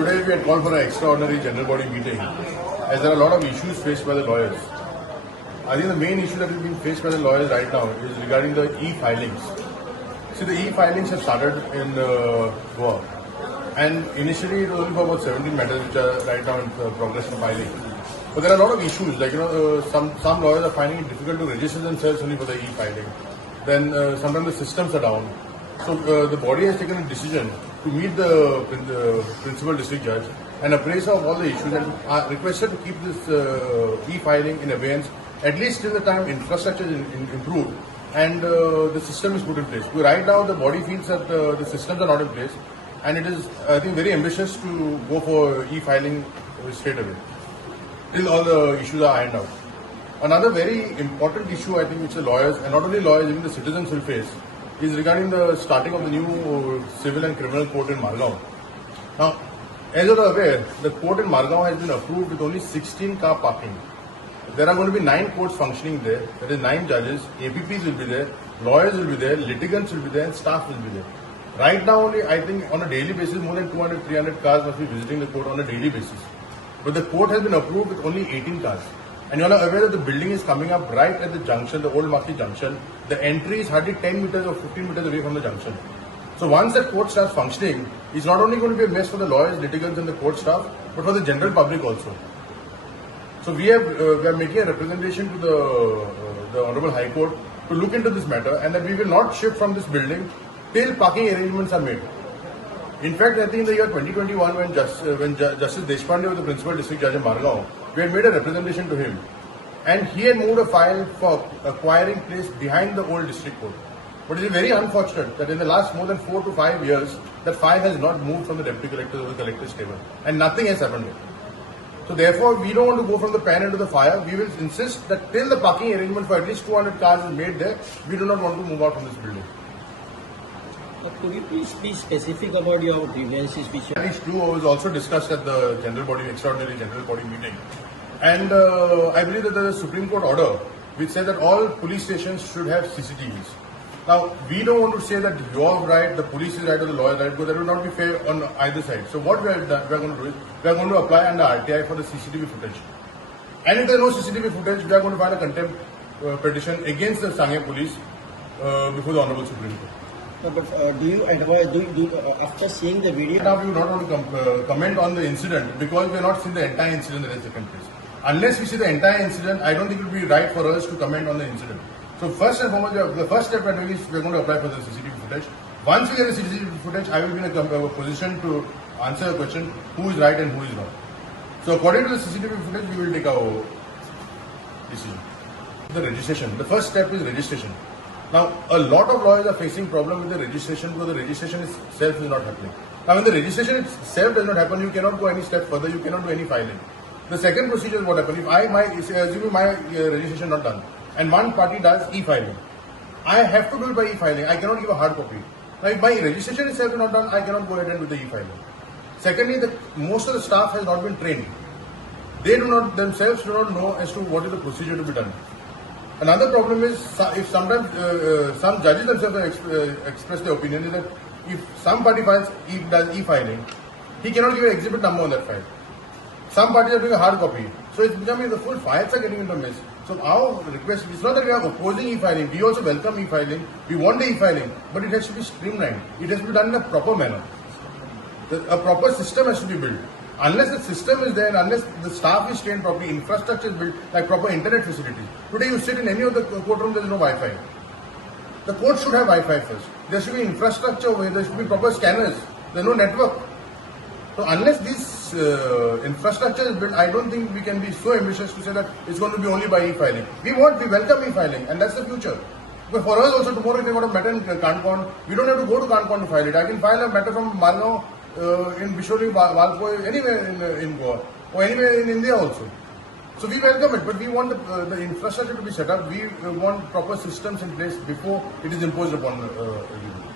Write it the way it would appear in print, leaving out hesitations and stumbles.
Today we had called for an extraordinary general body meeting as there are a lot of issues faced by the lawyers. I think the main issue that is being faced by the lawyers right now is regarding the e-filings. See, the e-filings have started in Goa, and initially it was only for about 17 matters which are right now in progress of filing. But there are a lot of issues, like some lawyers are finding it difficult to register themselves only for the e-filing. Then sometimes the systems are down. So the body has taken a decision to meet the principal district judge and appraise of all the issues and are requested to keep this e-filing in abeyance at least till the time infrastructure is improved and the system is put in place. Because right now the body feels that the systems are not in place, and it is, I think, very ambitious to go for e-filing straight away till all the issues are ironed out. Another very important issue, I think, which the lawyers, and not only lawyers, even the citizens will face, is regarding the starting of the new civil and criminal court in Margao. Now, as you are aware, the court in Margao has been approved with only 16 car parking. There are going to be 9 courts functioning there. There is 9 judges, APPs will be there, lawyers will be there, litigants will be there, and staff will be there. Right now, only I think on a daily basis, more than 200, 300 cars must be visiting the court on a daily basis. But the court has been approved with only 18 cars. And you all are aware that the building is coming up right at the junction, the old Marquis junction. The entry is hardly 10 meters or 15 meters away from the junction. So once that court starts functioning, it's not only going to be a mess for the lawyers, litigants and the court staff, but for the general public also. So we are making a representation to the Honorable High Court to look into this matter, and that we will not shift from this building till parking arrangements are made. In fact, I think in the year 2021, when Justice Deshpande was the principal district judge in Margao, we had made a representation to him, and he had moved a file for acquiring place behind the old district court. But it is very unfortunate that in the last more than 4 to 5 years, that file has not moved from the deputy collector to the collector's table, and nothing has happened yet. So therefore, we don't want to go from the pan into the fire. We will insist that till the parking arrangement for at least 200 cars is made there, we do not want to move out from this building. Could you please be specific about your grievances which That issue was also discussed at the extraordinary general body meeting. And I believe that there is a Supreme Court order which said that all police stations should have CCTVs. Now, we don't want to say that you're right, the police is right or the lawyer is right, because that will not be fair on either side. So what we are going to do is, we are going to apply under RTI for the CCTV footage. And if there is no CCTV footage, we are going to file a contempt petition against the Sangye police before the Honorable Supreme Court. No, but do you advise, after seeing the video? Now we would not want to comment on the incident because we have not seen the entire incident that has taken place. Unless we see the entire incident, I don't think it would be right for us to comment on the incident. So first and foremost, the first step we're doing is we're going to apply for the CCTV footage. Once we get the CCTV footage, I will be in a position to answer the question who is right and who is wrong. So according to the CCTV footage, we will take our decision. The registration. The first step is registration. Now, a lot of lawyers are facing problem with the registration because the registration itself is not happening. Now, when the registration itself does not happen, you cannot go any step further, you cannot do any filing. The second procedure is what happens. If assuming my registration not done, and one party does e-filing, I have to do it by e-filing. I cannot give a hard copy. Now, if my registration itself is not done, I cannot go ahead and do the e-filing. Secondly, most of the staff has not been trained. They themselves do not know as to what is the procedure to be done. Another problem is if sometimes some judges themselves express their opinion is that if some party does e-filing, he cannot give an exhibit number on that file. Some parties are doing a hard copy. So it's becoming the full files are getting into a mess. So our request is not that we are opposing e-filing. We also welcome e-filing. We want the e-filing, but it has to be streamlined. It has to be done in a proper manner. A proper system has to be built. Unless the system is there, unless the staff is trained properly, infrastructure is built, like proper internet facilities. Today you sit in any of the courtroom, there is no Wi-Fi. The court should have Wi-Fi first. There should be infrastructure over here, there should be proper scanners. There is no network. So unless this infrastructure is built, I don't think we can be so ambitious to say that it's going to be only by e-filing. We welcome e-filing, and that's the future. But for us also, tomorrow if we got a matter in Kanpon, we don't have to go to Kanpon to file it. I can file a matter from Margao, in Bisholi, Valpoi, anywhere in Goa, or anywhere in India also. So we welcome it, but we want the infrastructure to be set up. We want proper systems in place before it is imposed upon everyone.